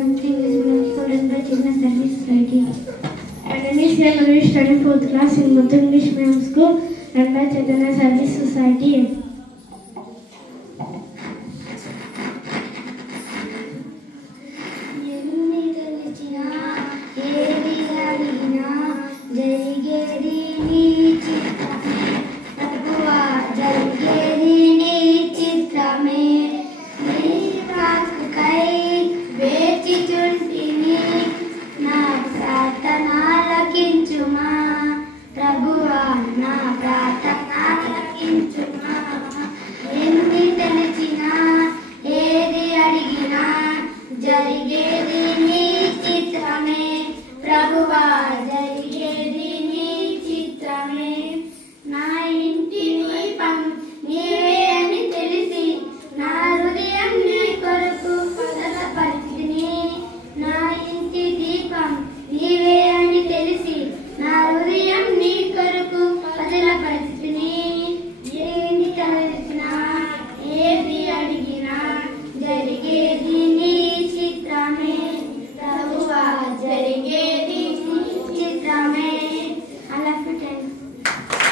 English student by Children's Service Society. My name is Ramesh, studying 4th class in Muthu English Medium School run by Children's Service Society. నీవే అని తెలిసి నా హృదయం నీ కొరకు పదల పరిస్థితి